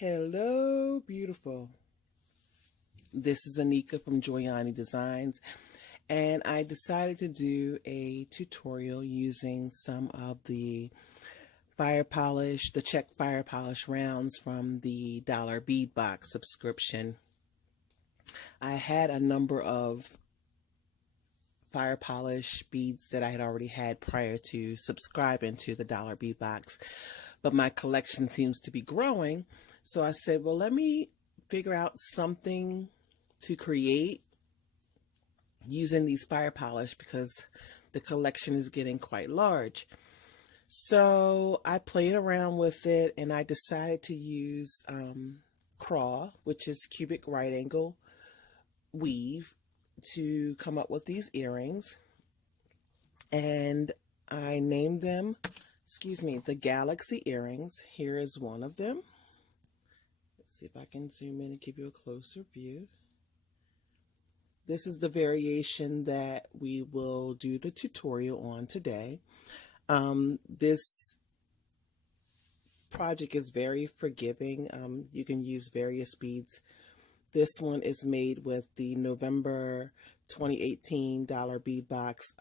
Hello, beautiful. This is Anika from Joyani Designs, and I decided to do a tutorial using some of the Firepolish, the Czech Firepolish rounds from the Dollar Bead Box Subscription. I had a number of Firepolish beads that I had already had prior to subscribing to the Dollar Bead Box, but my collection seems to be growing. So I said, well, let me figure out something to create using these Firepolish because the collection is getting quite large. So I played around with it and I decided to use craw, which is cubic right angle weave, to come up with these earrings. And I named them, the Galaxy earrings. Here is one of them. Let's see if I can zoom in and give you a closer view. This is the variation that we will do the tutorial on today. This project is very forgiving. You can use various beads. This one is made with the November 2018 Dollar Bead Box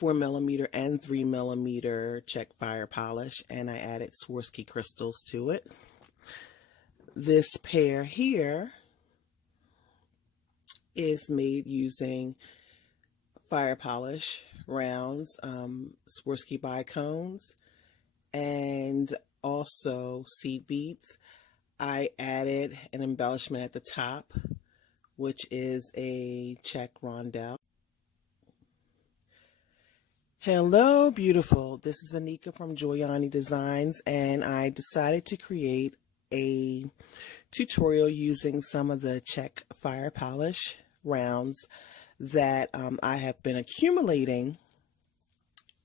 4mm and 3mm Czech Firepolish, and I added Swarovski crystals to it. This pair here is made using Firepolish rounds, Swarovski bicones, and also seed beads. I added an embellishment at the top, which is a Czech rondelle. Hello, beautiful. This is Anika from Joyani Designs, and I decided to create a tutorial using some of the Czech Firepolish rounds that I have been accumulating.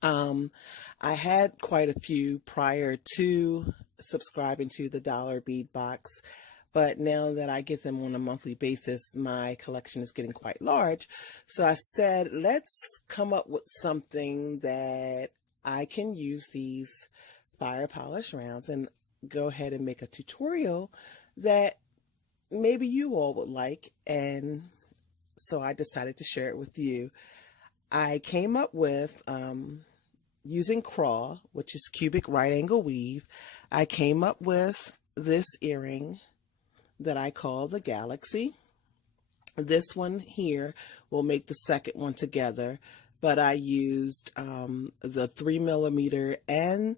I had quite a few prior to subscribing to the Dollar Bead Box, but now that I get them on a monthly basis, my collection is getting quite large. So I said, let's come up with something that I can use these Firepolish rounds and go ahead and make a tutorial that maybe you all would like. And so I decided to share it with you. I came up with, using craw, which is cubic right angle weave, I came up with this earring that I call the Galaxy. This one here will make the second one together, but I used the 3mm and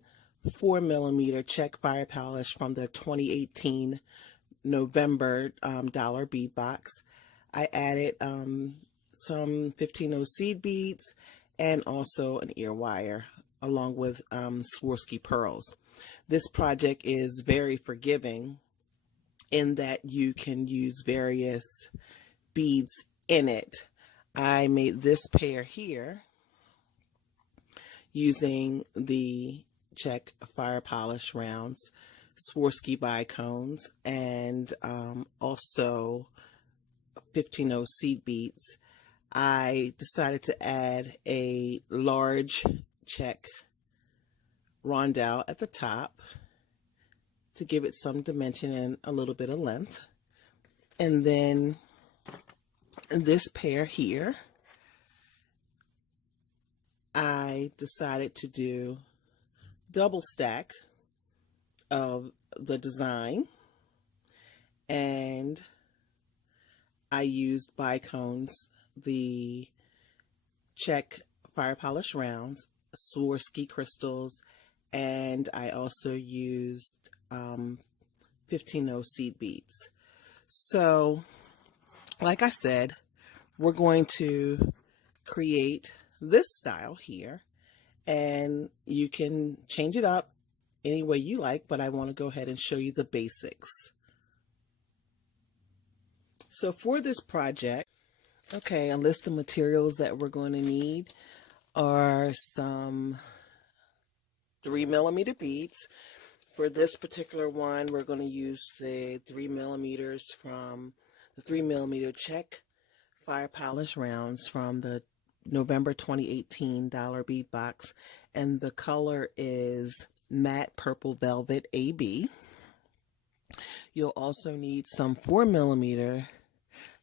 4mm Czech Firepolish from the 2018 November Dollar Bead Box. I added some 15 seed beads and also an ear wire along with Swarovski pearls. This project is very forgiving in that you can use various beads in it. I made this pair here using the Czech Firepolish rounds, Swarovski bicones, and also 15 seed beads. I decided to add a large Czech rondelle at the top to give it some dimension and a little bit of length. And then this pair here, I decided to do double stack of the design, and I used bicones, the Czech Firepolish rounds, Swarovski crystals, and I also used 15 seed beads. So, like I said, we're going to create this style here, and you can change it up any way you like, but I want to go ahead and show you the basics. So for this project, a list of materials that we're going to need are some 3mm beads. For this particular one, we're going to use the 3mm from the 3mm Czech Firepolish rounds from the November 2018 Dollar Bead Box, and the color is matte purple velvet AB. You'll also need some 4mm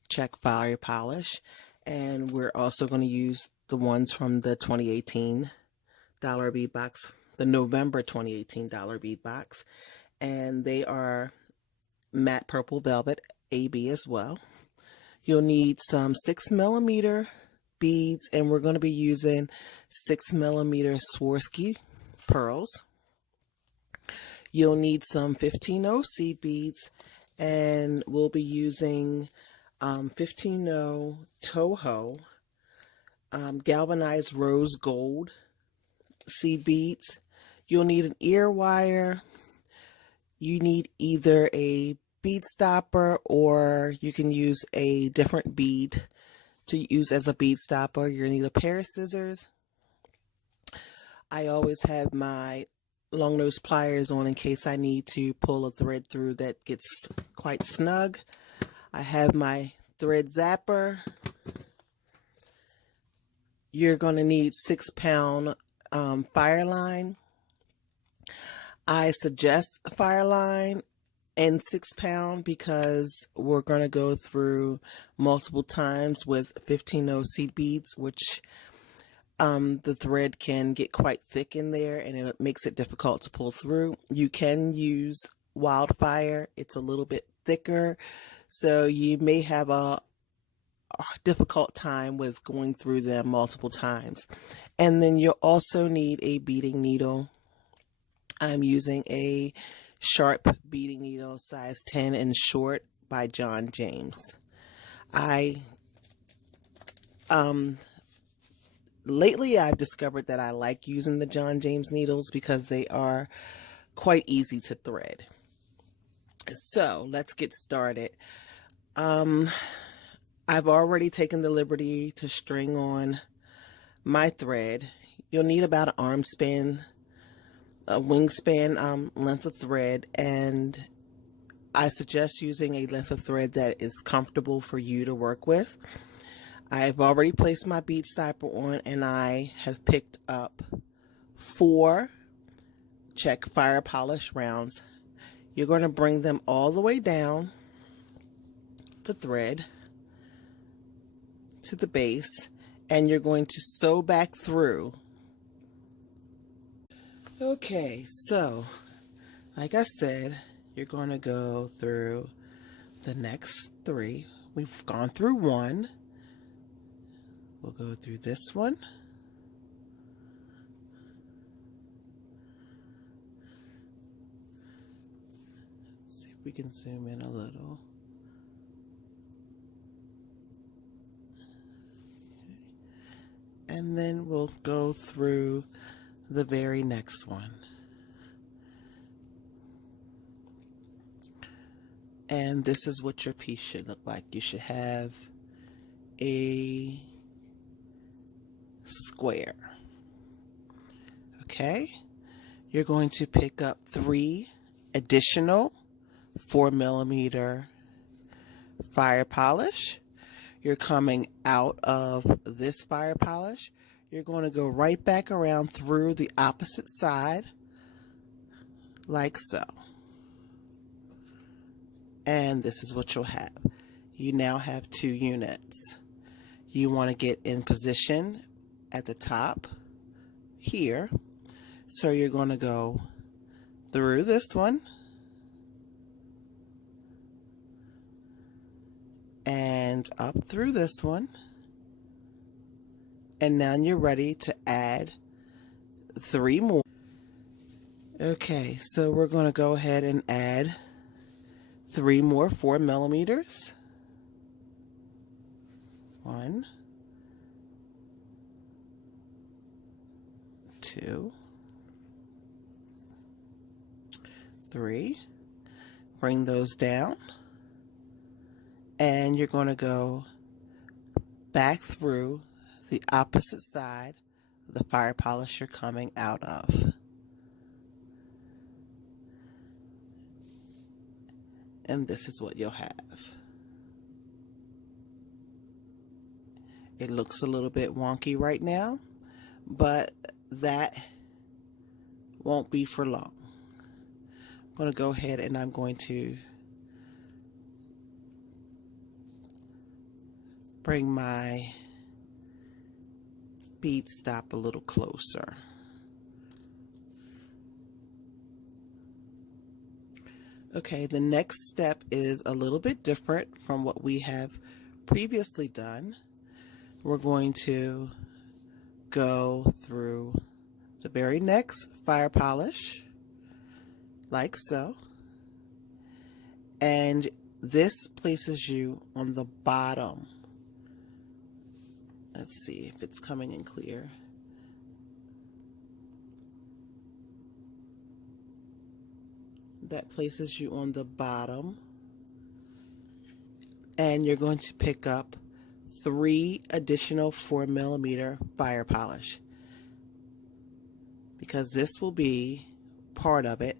Czech Firepolish, and we're also going to use the ones from the 2018 Dollar Bead Box, the November 2018 Dollar Bead Box, and they are matte purple velvet AB as well. You'll need some 6mm beads, and we're going to be using 6mm Swarovski pearls. You'll need some 15 seed beads, and we'll be using 15 Toho galvanized rose gold seed beads. You'll need an ear wire. You need either a bead stopper, or you can use a different bead to use as a bead stopper. You're going to need a pair of scissors. I always have my long nose pliers on in case I need to pull a thread through that gets quite snug. I have my thread zapper. You're going to need 6-pound Fireline. I suggest Fireline and 6-pound because we're going to go through multiple times with 15 seed beads, which the thread can get quite thick in there and it makes it difficult to pull through. You can use Wildfire. It's a little bit thicker, so you may have a difficult time with going through them multiple times. And then you'll also need a beading needle. I'm using a sharp beading needle, size 10 and short, by John James. Lately I've discovered that I like using the John James needles because they are quite easy to thread. So let's get started. I've already taken the liberty to string on my thread. You'll need about an arm span, a wingspan length of thread, and I suggest using a length of thread that is comfortable for you to work with. I've already placed my bead stopper on, and I have picked up 4 Czech Firepolish rounds. You're going to bring them all the way down the thread to the base, and you're going to sew back through. Okay, so like I said, you're going to go through the next 3. We've gone through 1. We'll go through this one. Let's see if we can zoom in a little. Okay. And then we'll go through the very next one. And this is what your piece should look like. You should have a square. Okay, you're going to pick up 3 additional 4mm Firepolish. You're coming out of this Firepolish. You're going to go right back around through the opposite side, like so. And this is what you'll have. You now have 2 units. You want to get in position at the top here. So you're going to go through this one and up through this one. And now you're ready to add 3 more. Okay, so we're going to go ahead and add 3 more 4mm. 1, 2, 3. Bring those down, and you're going to go back through the opposite side of the Firepolish you're coming out of. And this is what you'll have. It looks a little bit wonky right now, but that won't be for long. I'm going to go ahead and I'm going to bring my bead stop a little closer. Okay, the next step is a little bit different from what we have previously done. We're going to go through the very next fire polish, like so. And this places you on the bottom. Let's see if it's coming in clear. That places you on the bottom, and you're going to pick up 3 additional 4mm fire polish, because this will be part of it,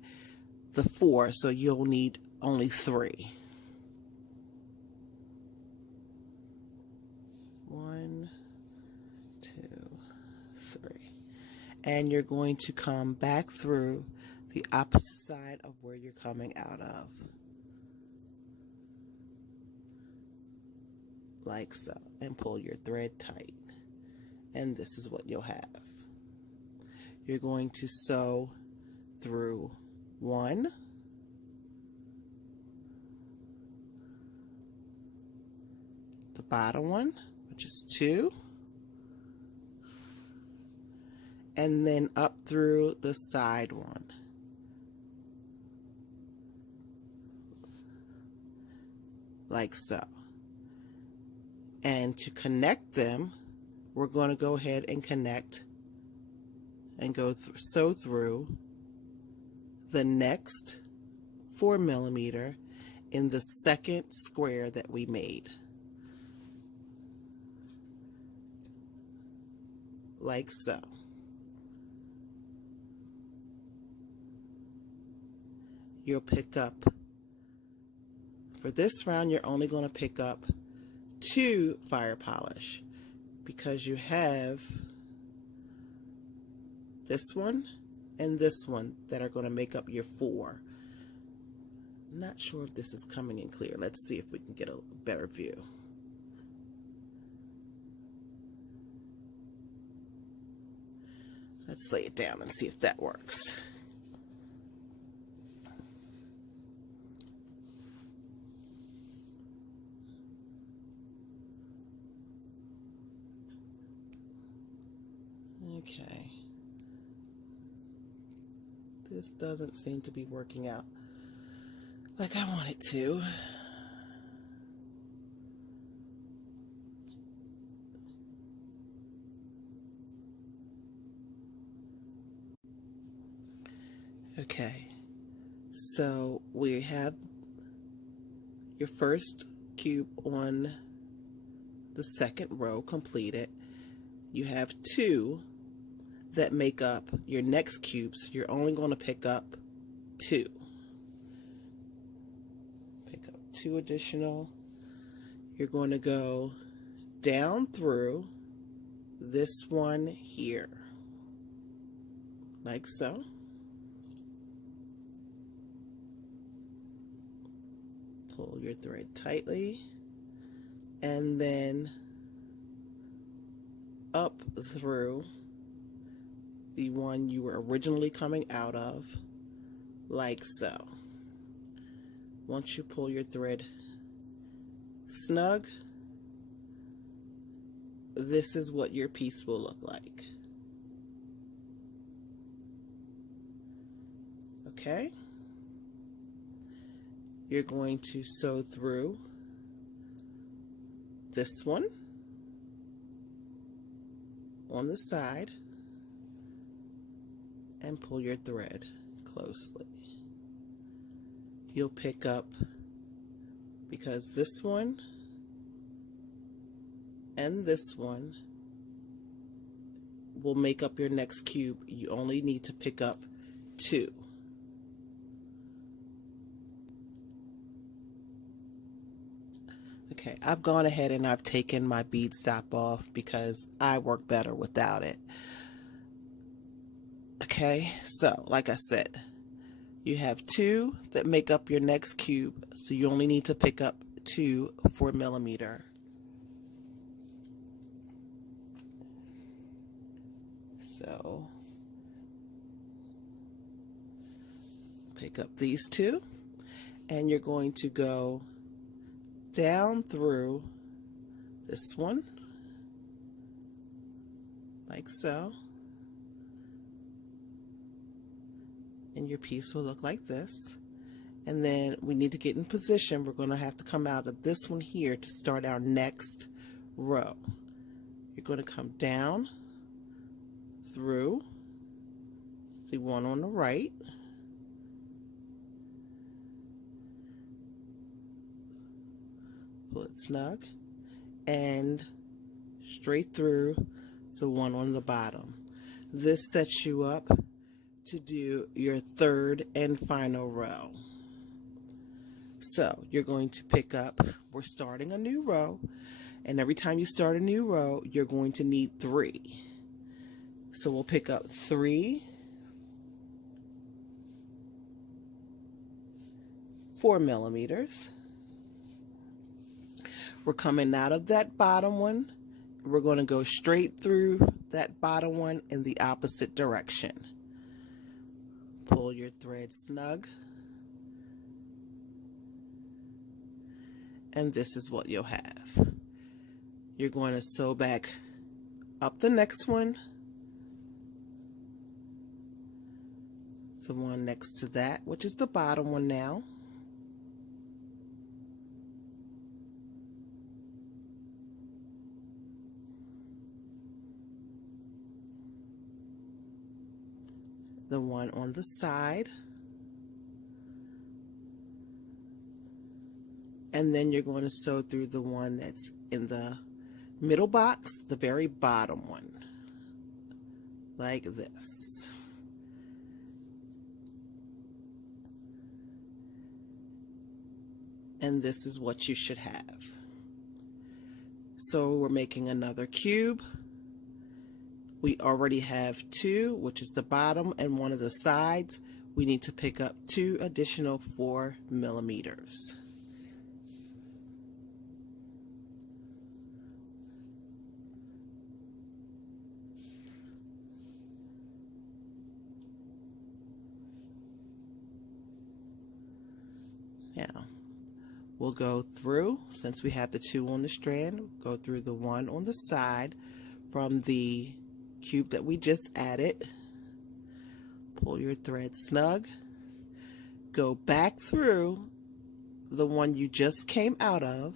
the 4, so you'll need only 3. 1, 2, 3. And you're going to come back through the opposite side of where you're coming out of, like so, and pull your thread tight, and this is what you'll have. You're going to sew through 1, the bottom one, which is 2, and then up through the side one, like so. And to connect them, we're going to go ahead and connect and go sew through the next 4mm in the second square that we made, like so. You'll pick up, for this round, you're only going to pick up 2 fire polish, because you have this one and this one that are going to make up your 4. I'm not sure if this is coming in clear. Let's see if we can get a better view. Let's lay it down and see if that works. Okay. This doesn't seem to be working out like I want it to. Okay, so we have your first cube on the second row completed. You have 2 that make up your next cubes. You're only going to pick up 2. Pick up 2 additional. You're going to go down through this one here, like so. Pull your thread tightly, and then up through the one you were originally coming out of, like so. Once you pull your thread snug, this is what your piece will look like. Okay? You're going to sew through this one on the side and pull your thread closely. You'll pick up, because this one and this one will make up your next cube, you only need to pick up 2. Okay, I've gone ahead and I've taken my bead stop off because I work better without it. Okay, so like I said, you have 2 that make up your next cube, so you only need to pick up 2 4mm. So pick up these 2, and you're going to go down through this one, like so. And your piece will look like this. And then we need to get in position. We're going to have to come out of this one here to start our next row. You're going to come down through the one on the right, pull it snug, and straight through the one on the bottom. This sets you up to do your 3rd and final row. So you're going to pick up, we're starting a new row, and every time you start a new row, you're going to need 3. So we'll pick up 3 4mm. We're coming out of that bottom one. We're going to go straight through that bottom one in the opposite direction. Pull your thread snug, and this is what you'll have. You're going to sew back up the next one, the one next to that, which is the bottom one now. The one on the side, and then you're going to sew through the one that's in the middle box, the very bottom one, like this. And this is what you should have. So we're making another cube. We already have 2, which is the bottom and one of the sides. We need to pick up 2 additional 4mm. Now, we'll go through, since we have the 2 on the strand, go through the one on the side from the cube that we just added. Pull your thread snug, go back through the one you just came out of,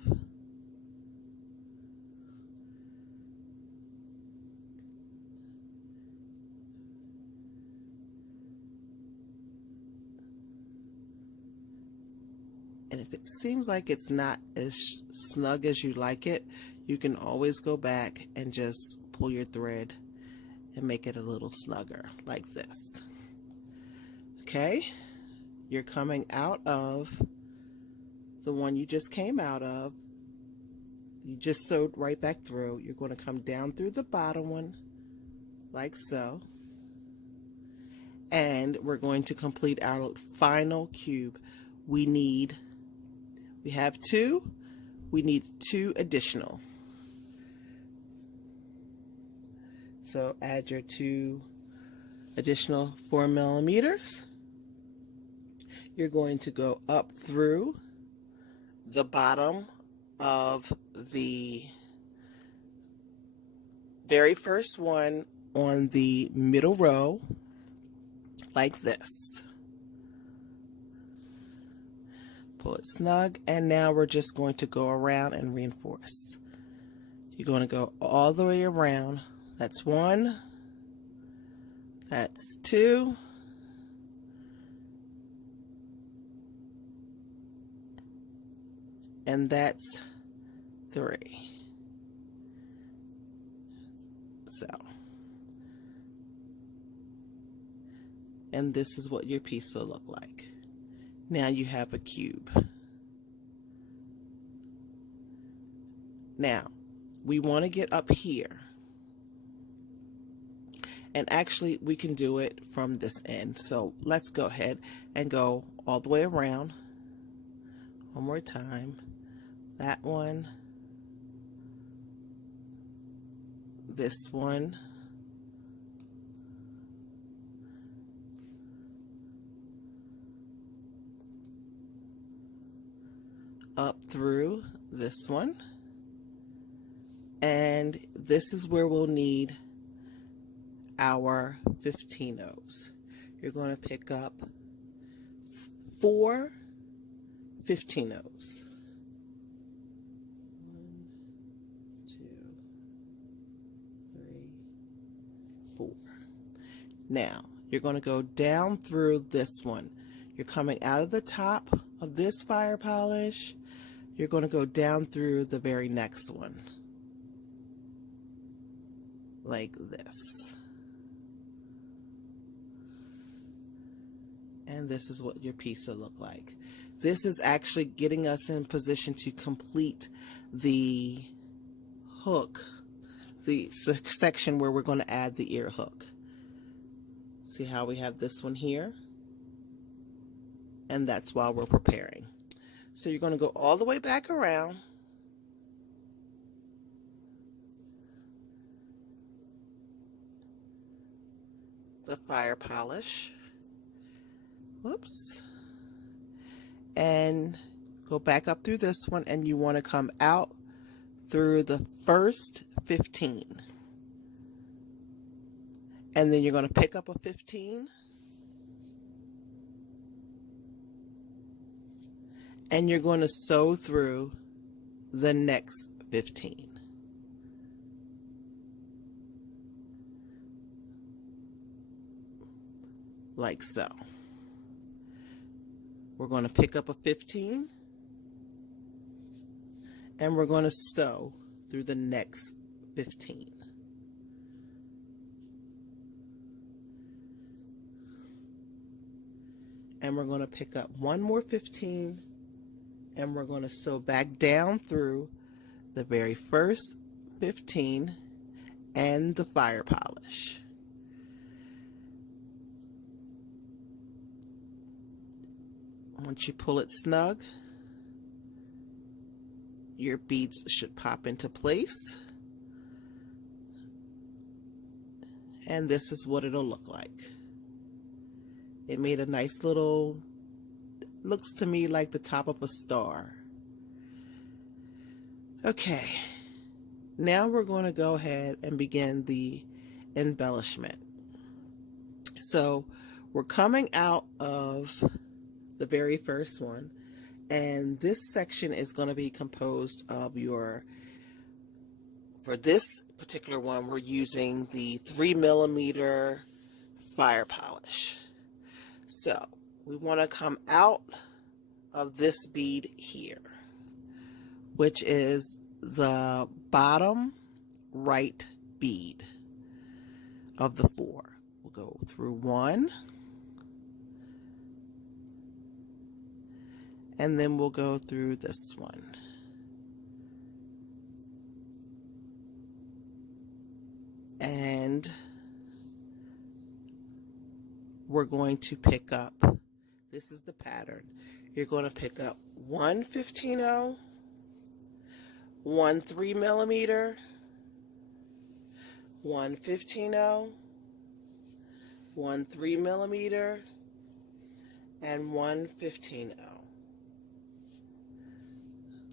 and if it seems like it's not as snug as you like it, you can always go back and just pull your thread and make it a little snugger, like this. Okay, you're coming out of the one you just came out of. You just sewed right back through. You're going to come down through the bottom one, like so. And we're going to complete our final cube. We have 2, we need 2 additional. So add your 2 additional 4mm. You're going to go up through the bottom of the very first one on the middle row, like this. Pull it snug, and now we're just going to go around and reinforce. You're going to go all the way around. That's 1, that's 2, and that's 3. So, and this is what your piece will look like. Now you have a cube. Now, we want to get up here. And actually we can do it from this end. So let's go ahead and go all the way around one more time. That one, this one, up through this one, and this is where we'll need our 15-ohs. You're going to pick up 4 15-ohs. 1, 2, 3, 4. Now you're going to go down through this one. You're coming out of the top of this fire polish. You're going to go down through the very next one, like this. And this is what your piece will look like. This is actually getting us in position to complete the hook, the section where we're going to add the ear hook. See how we have this one here? And that's while we're preparing. So you're going to go all the way back around. The fire polish. Whoops. And go back up through this one, and you want to come out through the first 15. And then you're going to pick up a 15. And you're going to sew through the next 15. Like so. We're going to pick up a 15. And we're going to sew through the next 15. And we're going to pick up one more 15. And we're going to sew back down through the very first 15 and the fire polish. Once you pull it snug, your beads should pop into place. And this is what it'll look like. It made a nice little, looks to me like the top of a star. Okay, now we're going to go ahead and begin the embellishment. So we're coming out of the very first one, and this section is going to be composed of your, for this particular one, we're using the 3mm fire polish. So we want to come out of this bead here, which is the bottom right bead of the 4. We'll go through 1, and then we'll go through this one. And we're going to pick up, this is the pattern, you're going to pick up 1 15-0, 1 3mm, 1 15-0, 1 3mm, and 1 15-0.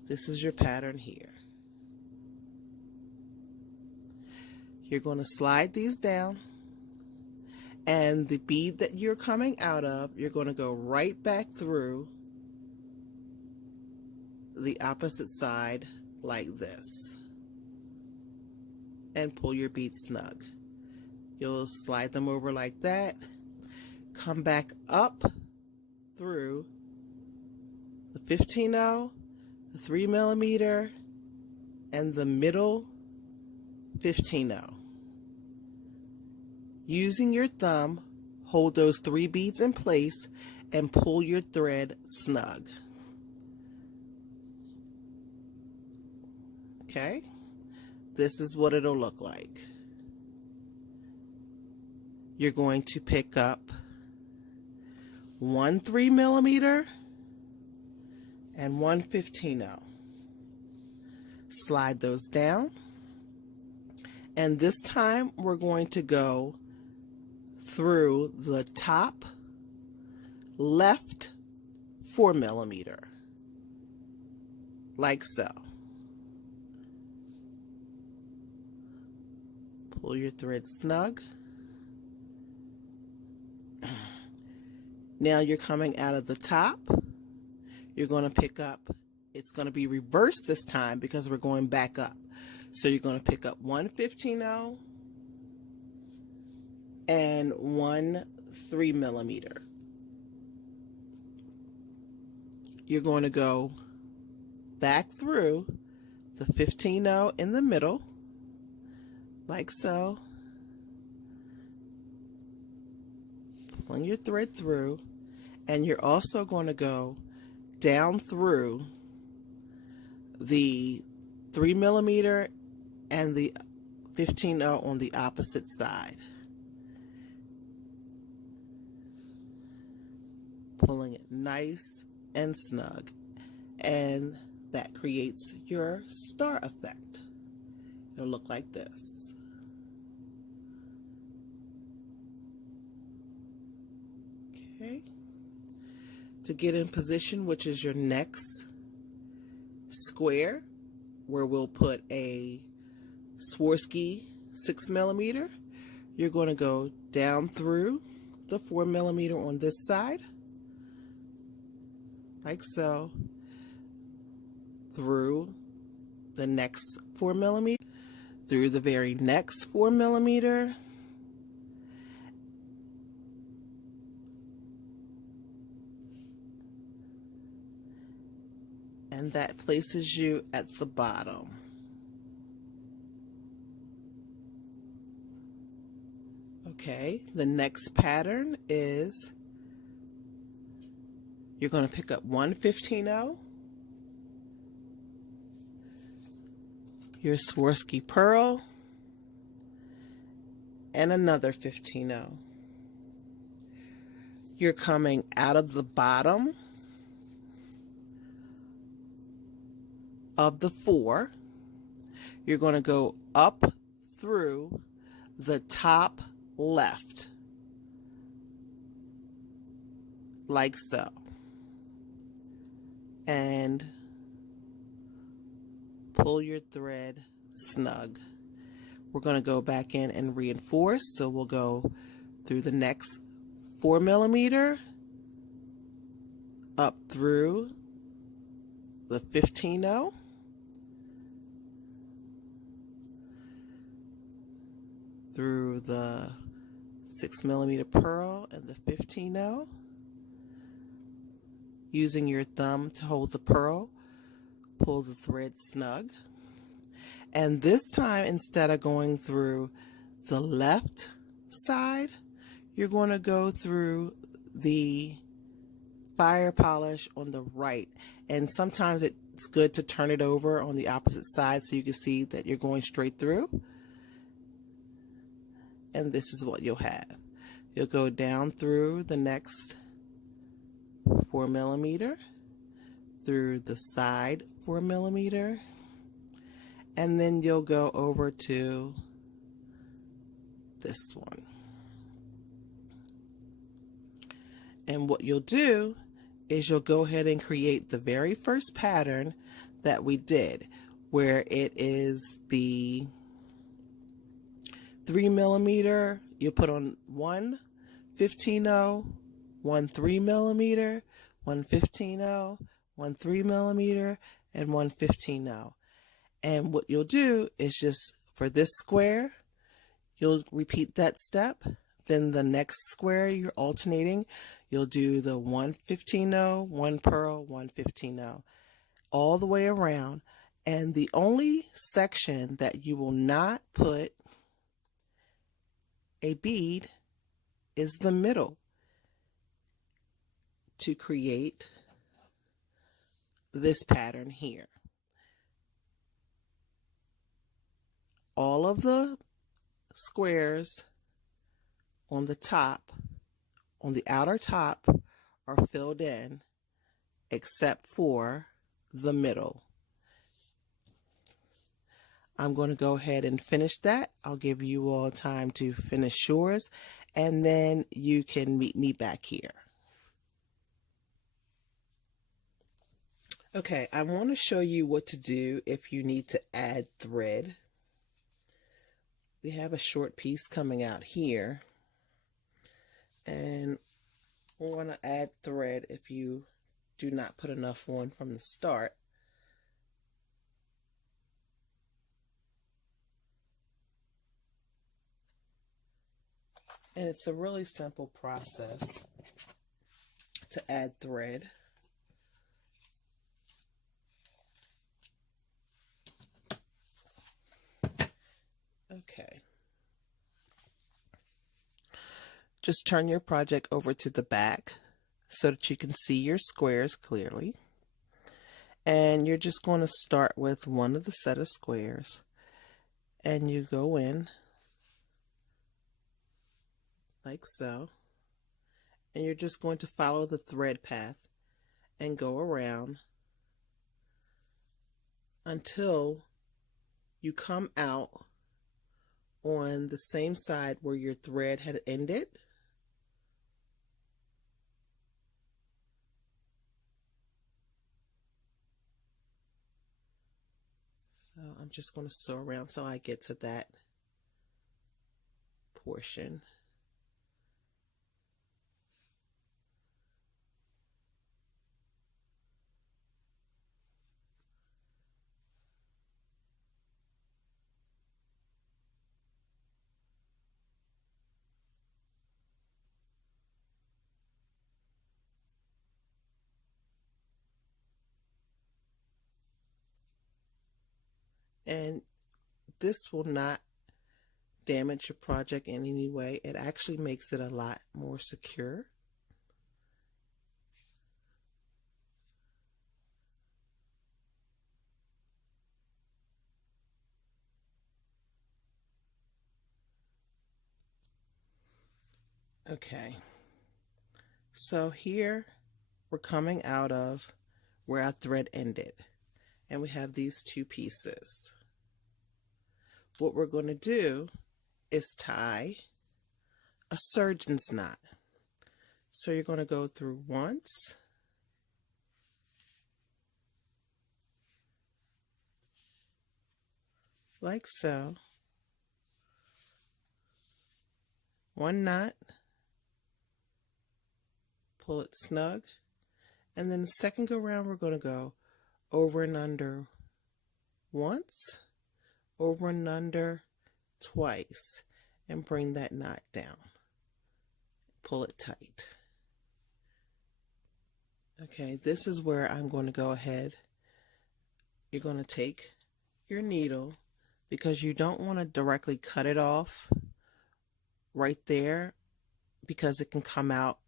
This is your pattern here. You're going to slide these down, and the bead that you're coming out of, you're going to go right back through the opposite side like this and pull your beads snug. You'll slide them over like that, come back up through the 15-0, the 3mm, and the middle 15-0. Using your thumb, hold those 3 beads in place and pull your thread snug. Okay, this is what it'll look like. you're going to pick up one 3mm and one 15-0. Slide those down, and this time we're going to go through the top left 4mm, like so. Pull your thread snug. Now you're coming out of the top. You're going to pick up, it's going to be reversed this time because we're going back up. So you're going to pick up one 15-0 and one 3mm. You're going to go back through the 15-0 in the middle, like so. Pulling your thread through, and you're also going to go down through the 3mm and the 15-0 on the opposite side. Pulling it nice and snug, and that creates your star effect. It'll look like this. Okay. To get in position, which is your next square, where we'll put a Swarovski 6mm, you're going to go down through the 4mm on this side, like so, through the next 4mm, through the very next 4mm, and that places you at the bottom. Okay, the next pattern is you're going to pick up one 15-0, your Swarovski pearl, and another 15-0. You're coming out of the bottom of the 4. You're going to go up through the top left, like so, and pull your thread snug. We're going to go back in and reinforce, so we'll go through the next 4mm, up through the 15-0, through the 6mm pearl and the 15-0, using your thumb to hold the pearl, pull the thread snug, and this time instead of going through the left side, you're going to go through the fire polish on the right, and sometimes it's good to turn it over on the opposite side so you can see that you're going straight through. And this is what you'll have. You'll go down through the next 4mm, through the side 4mm, and then you'll go over to this one. And what you'll do is you'll go ahead and create the very first pattern that we did, where it is the 3mm, you put on one 15-0, one 3mm, one 15-0, one 3mm, and one 15-0. And what you'll do is just for this square, you'll repeat that step. Then the next square you're alternating, you'll do the one 15-0, one pearl, one 15-0, all the way around. And the only section that you will not put a bead is the middle, to create this pattern here. All of the squares on the top, on the outer top, are filled in except for the middle. I'm going to go ahead and finish that. I'll give you all time to finish yours, and then you can meet me back here. Okay, I want to show you what to do if you need to add thread. We have a short piece coming out here, and we want to add thread if you do not put enough on from the start. And it's a really simple process to add thread. Okay. Just turn your project over to the back so that you can see your squares clearly. And you're just going to start with one of the set of squares, and you go in like so, and you're just going to follow the thread path and go around until you come out on the same side where your thread had ended. So I'm just going to sew around till I get to that portion. And this will not damage your project in any way. It actually makes it a lot more secure. Okay, so here we're coming out of where our thread ended, and we have these two pieces. What we're going to do is tie a surgeon's knot. So you're going to go through once, like so, one knot, pull it snug, and then the second go round we're going to go over and under once, over and under twice, and bring that knot down. Pull it tight. Okay, this is where I'm going to go ahead. You're going to take your needle, because you don't want to directly cut it off right there, because it can come out.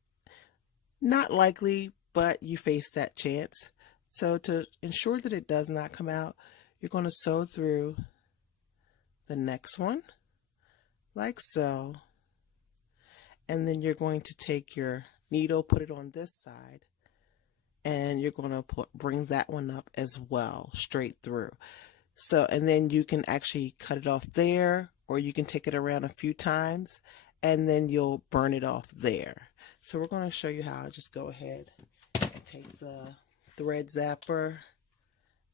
Not likely, but you face that chance. So to ensure that it does not come out, you're going to sew through the next one like so, and then you're going to take your needle, put it on this side, and you're going to bring that one up as well, straight through. So, and then you can actually cut it off there, or you can take it around a few times and then you'll burn it off there. So we're going to show you how. I'll just go ahead and take the thread zapper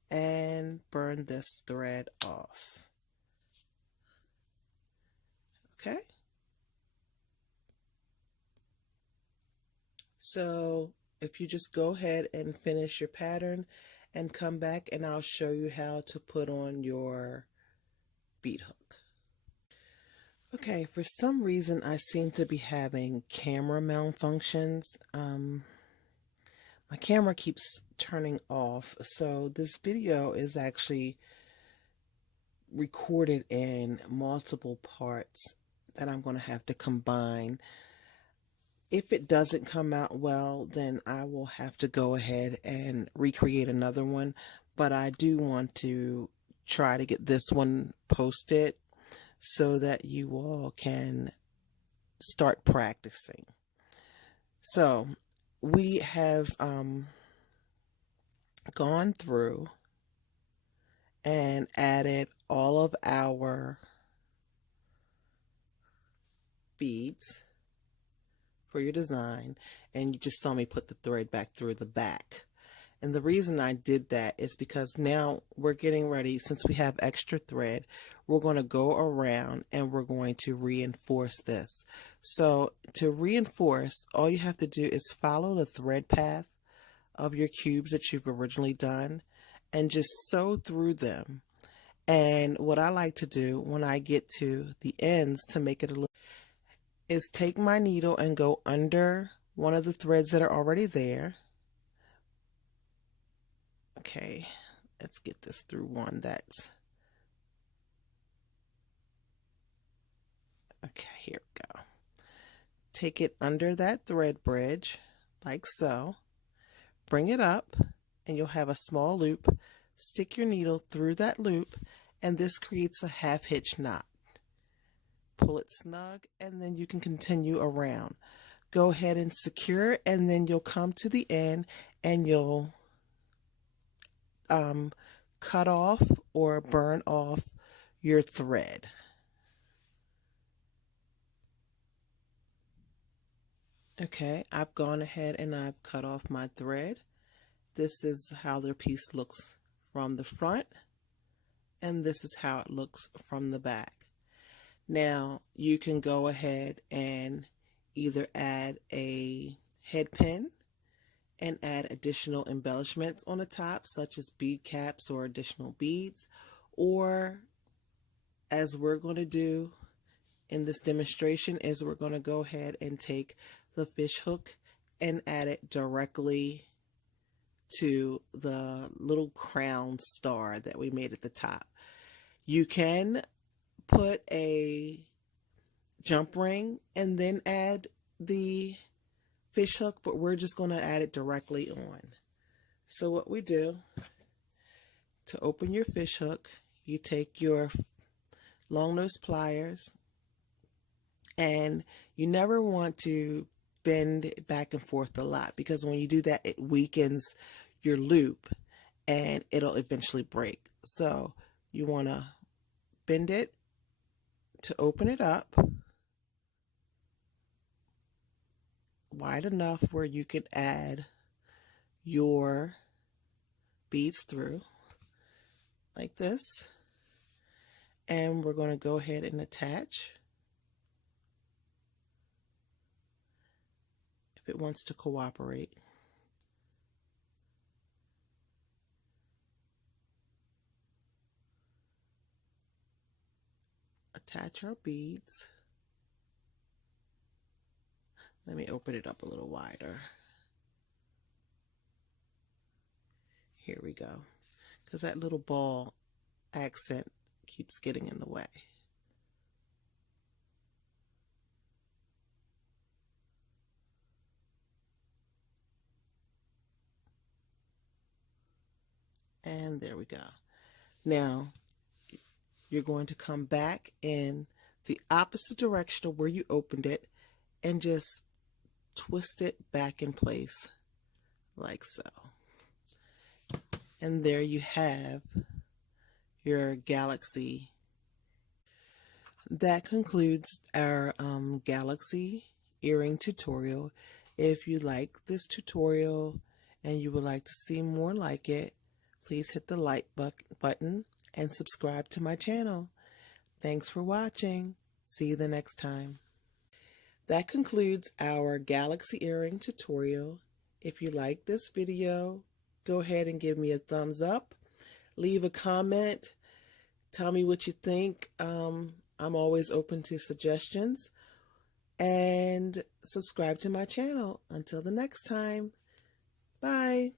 and burn this thread off. Okay. So if you just go ahead and finish your pattern and come back, and I'll show you how to put on your bead hook. Okay, for some reason I seem to be having camera malfunctions. My camera keeps turning off, so this video is actually recorded in multiple parts that I'm going to have to combine. If it doesn't come out well, then I will have to go ahead and recreate another one, but I do want to try to get this one posted so that you all can start practicing. So we have gone through and added all of our beads for your design, and you just saw me put the thread back through the back. And the reason I did that is because now we're getting ready, since we have extra thread, we're going to go around and we're going to reinforce this. So to reinforce, all you have to do is follow the thread path of your cubes that you've originally done and just sew through them. And what I like to do when I get to the ends to make it a little is take my needle and go under one of the threads that are already there. Okay, let's get this through one that's, okay, here we go. Take it under that thread bridge, like so. Bring it up, and you'll have a small loop. Stick your needle through that loop, and this creates a half hitch knot. Pull it snug, and then you can continue around. Go ahead and secure, and then you'll come to the end and you'll cut off or burn off your thread. Okay, I've gone ahead and I've cut off my thread. This is how their piece looks from the front, and this is how it looks from the back. Now you can go ahead and either add a head pin and add additional embellishments on the top, such as bead caps or additional beads, or as we're going to do in this demonstration is we're going to go ahead and take the fish hook and add it directly to the little crown star that we made at the top. You can put a jump ring and then add the fish hook, but we're just going to add it directly on. So what we do, to open your fish hook, you take your long nose pliers, and you never want to bend it back and forth a lot, because when you do that it weakens your loop and it'll eventually break. So you want to bend it to open it up wide enough where you can add your beads through like this, and we're going to go ahead and attach. If it wants to cooperate. Attach our beads. Let me open it up a little wider. Here we go. Because that little ball accent keeps getting in the way. And there we go. Now, you're going to come back in the opposite direction of where you opened it and just twist it back in place like so. And there you have your galaxy. That concludes our galaxy earring tutorial. If you like this tutorial and you would like to see more like it, please hit the like button and subscribe to my channel. Thanks for watching. See you the next time. That concludes our galaxy earring tutorial. If you like this video, go ahead and give me a thumbs up. Leave a comment. Tell me what you think. I'm always open to suggestions. And subscribe to my channel. Until the next time. Bye.